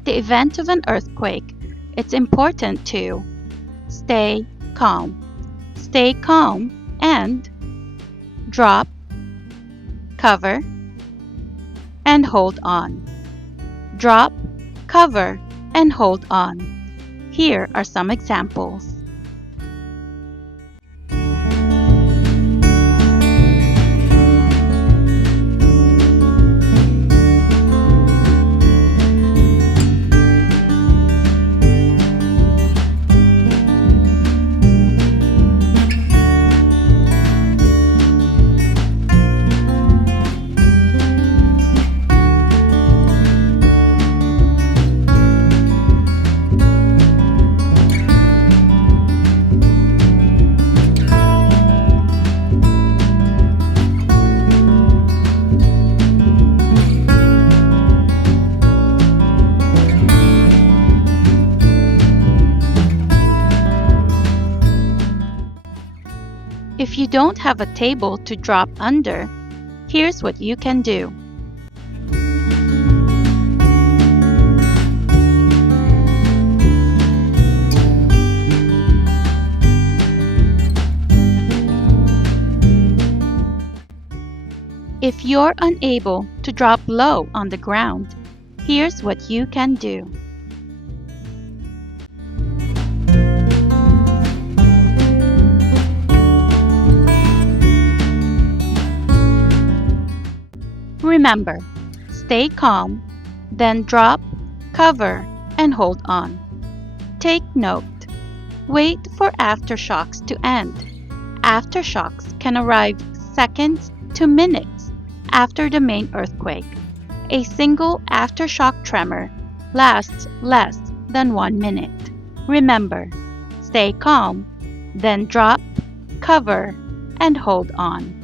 At the event of an earthquake, it's important to stay calm. Stay calm and drop, cover, and hold on. Drop, cover, and hold on. Here are some examples. If you don't have a table to drop under, here's what you can do. If you're unable to drop low on the ground, here's what you can do. Remember, stay calm, then drop, cover, and hold on. Take note. Wait for aftershocks to end. Aftershocks can arrive seconds to minutes after the main earthquake. A single aftershock tremor lasts less than 1 minute. Remember, stay calm, then drop, cover, and hold on.